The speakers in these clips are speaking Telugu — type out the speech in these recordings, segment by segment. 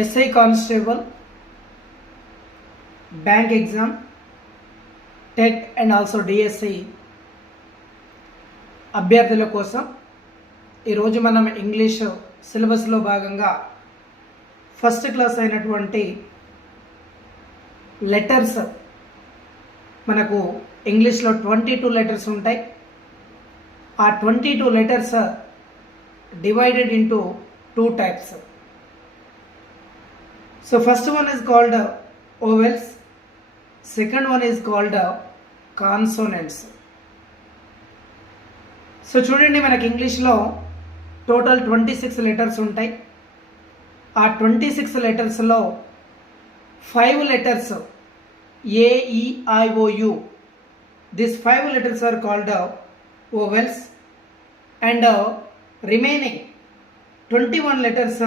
SI constable, bank exam, TET and also DSC అభ్యర్థుల కోసం ఈరోజు మనం ఇంగ్లీష్ సిలబస్లో భాగంగా ఫస్ట్ క్లాస్ అయినటువంటి లెటర్స్, మనకు ఇంగ్లీష్లో 22 లెటర్స్ ఉంటాయి. ఆ 22 letters divided into 2 types. So first one is called vowels, second one is called consonants. So చూడండి, మనకి ఇంగ్లీష్లో టోటల్ 26 లెటర్స్ ఉంటాయి. ఆ 26 లెటర్స్లో 5 letters AEIOU, these 5 letters are called vowels, and remaining 21 letters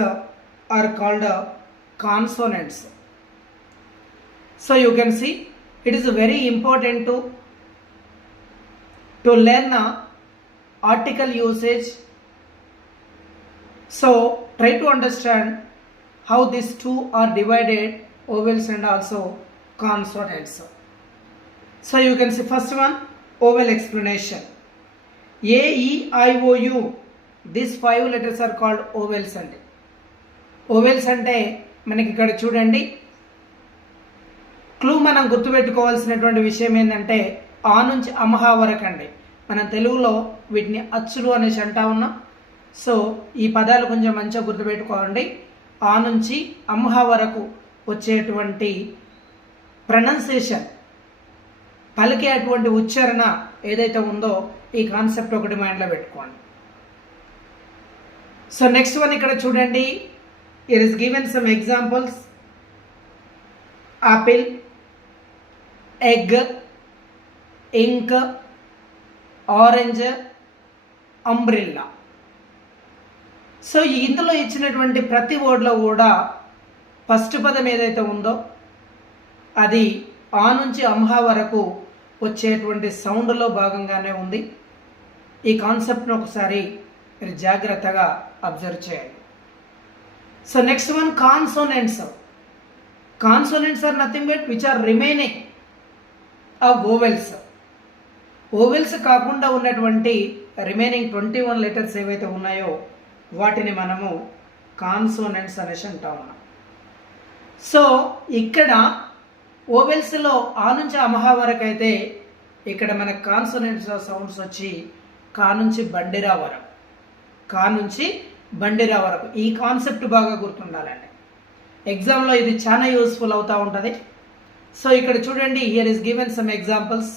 are called consonants. So you can see it is very important to learn article usage. So try to understand how these two are divided, vowels and also consonants. So you can see first one, vowel explanation. AEIOU, these 5 letters are called vowels. And vowels అంటే మనకి ఇక్కడ చూడండి, క్లూ మనం గుర్తుపెట్టుకోవాల్సినటువంటి విషయం ఏంటంటే ఆ నుంచి అమహా వరకు అండి. మనం తెలుగులో వీటిని అచ్చులు అనేసి అంటా ఉన్నాం. సో ఈ పదాలు కొంచెం మంచిగా గుర్తుపెట్టుకోండి. ఆ నుంచి అమహా వరకు వచ్చేటువంటి ప్రొనౌన్సియేషన్, పలికేటువంటి ఉచ్చారణ ఏదైతే ఉందో ఈ కాన్సెప్ట్ ఒకటి మైండ్లో పెట్టుకోండి. సో నెక్స్ట్ వన్ ఇక్కడ చూడండి, here is given some examples: apple, egg, ink, orange, umbrella. So ఇందులో ఇచ్చినటువంటి ప్రతి వర్డ్లో కూడా ఫస్ట్ పదం ఏదైతే ఉందో అది ఆ నుంచి అంహా వరకు వచ్చేటువంటి సౌండ్లో భాగంగానే ఉంది. ఈ కాన్సెప్ట్ను ఒకసారి మీరు జాగ్రత్తగా అబ్జర్వ్ చేయండి. So next one, consonants. Consonants are nothing but which are remaining of vowels. Vowels కాకుండా ఉన్నటువంటి రిమైనింగ్ 21 లెటర్స్ ఏవైతే ఉన్నాయో వాటిని మనము కాన్సోనెంట్స్ అనేసి అంటా ఉన్నాం. సో ఇక్కడ ఓవెల్స్లో ఆ నుంచి అమహా వరకు అయితే ఇక్కడ మనకు కాన్సోనెంట్స్ సౌండ్స్ వచ్చి కా నుంచి బండిరా వరకు, కా నుంచి బండిరా వరకు. ఈ కాన్సెప్ట్ బాగా గుర్తుండాలండి, ఎగ్జామ్లో ఇది చాలా యూస్ఫుల్ అవుతూ ఉంటుంది. సో ఇక్కడ చూడండి, here is given some examples: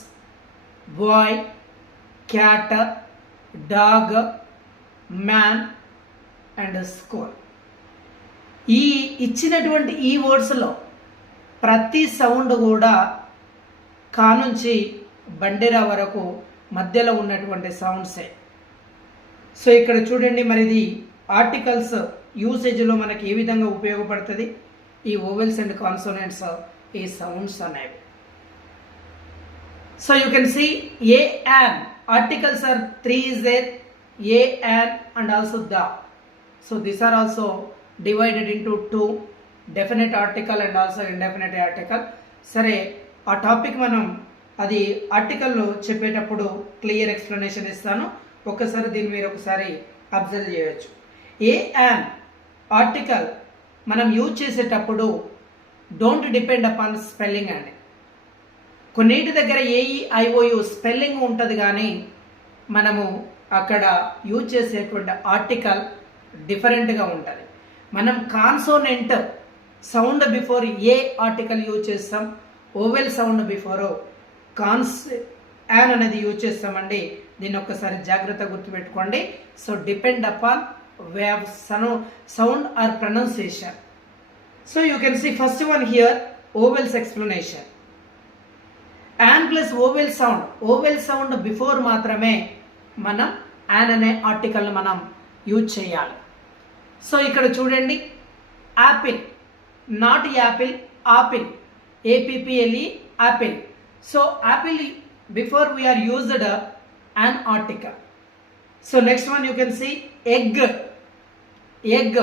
boy, cat, dog, man and school. ఈ ఇచ్చినటువంటి ఈ వర్డ్స్లో ప్రతి సౌండ్ కూడా కా నుంచి బండిరా వరకు మధ్యలో ఉన్నటువంటి సౌండ్సే. సో ఇక్కడ చూడండి, మరి ఇది ఆర్టికల్స్ యూసేజ్లో మనకి ఏ విధంగా ఉపయోగపడుతుంది, ఈ వోవెల్స్ అండ్ కాన్సోనెంట్స్, ఈ సౌండ్స్ అనేవి. So you can see a and articles are 3 is there, a and also the. So these are also divided into 2, definite article and also indefinite article. సరే, ఆ టాపిక్ మనం అది ఆర్టికల్లో చెప్పేటప్పుడు క్లియర్ ఎక్స్ప్లెనేషన్ ఇస్తాను. ఒక్కసారి దీన్ని మీరు ఒకసారి అబ్జర్వ్ చేయవచ్చు. ఏ అండ్ ఆర్టికల్ మనం యూజ్ చేసేటప్పుడు డోంట్ డిపెండ్ అపాన్ స్పెల్లింగ్ అండి. కొన్నిటి దగ్గర AEIOU స్పెల్లింగ్ ఉంటుంది, కానీ మనము అక్కడ యూజ్ చేసేటువంటి ఆర్టికల్ డిఫరెంట్గా ఉంటుంది. మనం consonant sound before a article use చేస్తాం, ఓవెల్ సౌండ్ బిఫోర్ యాన్ అనేది యూజ్ చేస్తామండి. దీన్ని ఒక్కసారి జాగ్రత్తగా గుర్తుపెట్టుకోండి. So depend upon way of sound or pronunciation. So you can see first one here, vowels explanation. An plus vowel sound, vowel sound before మాత్రమే మనం యాన్ అనే ఆర్టికల్ని మనం యూజ్ చేయాలి. సో ఇక్కడ చూడండి, Apple, not Apple, apple, APPLE, Apple. So Apple before we are used an article. So next one you can see egg, egg.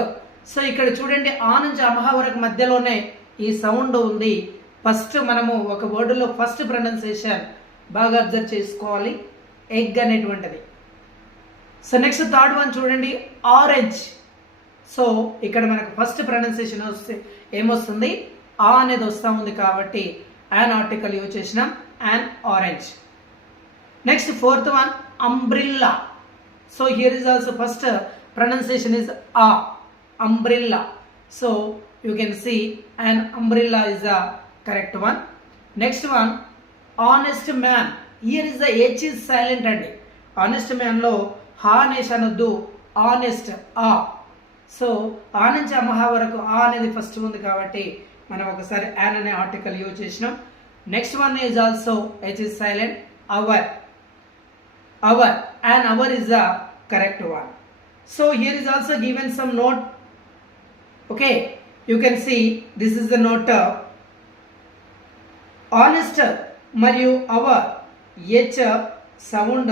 So ఇక్కడ చూడండి ఆ నుంచి అమహ వరకు మధ్యలోనే ఈ సౌండ్ ఉంది. ఫస్ట్ మనము ఒక వర్డ్లో ఫస్ట్ ప్రొనౌన్సియేషన్ బాగా అబ్జర్వ్ చేసుకోవాలి, ఎగ్ అనేటువంటిది. సో నెక్స్ట్ థర్డ్ వన్ చూడండి ఆరెంజ్. సో ఇక్కడ మనకు ఫస్ట్ ప్రొనౌన్సియేషన్ వస్తే ఏమొస్తుంది, ఆ అనేది వస్తూ ఉంది కాబట్టి యాన్ ఆర్టికల్ యూజ్ చేసినాం, an orange. Next fourth one umbrella. So here is also first pronunciation is ఆ, umbrella. So you can see an umbrella is the correct one. Next one honest man. Here is the H is silent అండి. honest man లో హా అనేసి అనొద్దు, honest ఆ. సో ఆ నుంచి అమహ వరకు ఆ అనేది ఫస్ట్ ఉంది కాబట్టి మనం ఒకసారి యాన్ అనే ఆర్టికల్ యూజ్ చేసినాం. Next one is also H is silent, hour. Hour and hour is the correct one. So here is also given some note. Okay, you can see this is the note. Honest మరియు our H sound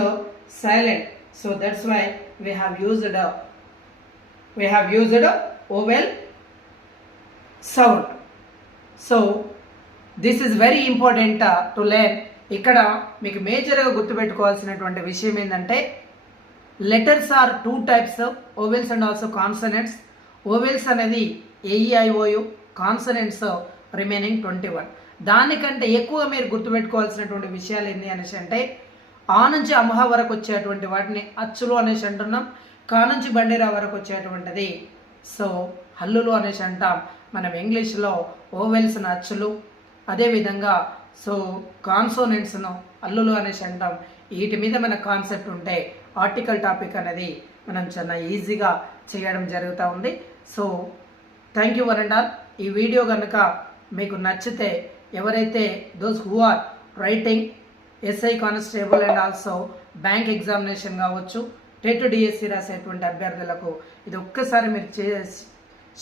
silent, so that's why we have used vowel sound. So this is very important to learn. ఇక్కడ మీకు మేజర్గా గుర్తుపెట్టుకోవాల్సినటువంటి విషయం ఏంటంటే letters are 2 types, vowels and also consonants. Vowels అనేది ఏఈఐఓయు, కాన్సనెంట్స్ రిమైనింగ్ 21. దానికంటే ఎక్కువ మీరు గుర్తుపెట్టుకోవాల్సినటువంటి విషయాలు ఏంటి అనేసి అంటే ఆ నుంచి అమహ వరకు వచ్చేటువంటి వాటిని అచ్చులు అనేసి అంటున్నాం, కా నుంచి బండిరా వరకు వచ్చేటువంటిది సో హల్లులు అనేసి అంటాం. మనం ఇంగ్లీష్లో ఓవెల్స్ను అచ్చులు, అదేవిధంగా సో కాన్సోనెంట్స్ను హల్లులు అనేసి అంటాం. వీటి మీద మన కాన్సెప్ట్ ఉంటే ఆర్టికల్ టాపిక్ అనేది మనం చాలా ఈజీగా చేయడం జరుగుతూ ఉంది. So thank you one and all. ఈ వీడియో కనుక మీకు నచ్చితే ఎవరైతే those who are writing SI constable and also bank examination కావచ్చు, టెట్ డిఎస్సి రాసేటువంటి అభ్యర్థులకు ఇది ఒక్కసారి మీరు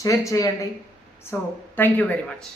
షేర్ చేయండి. So thank you very much.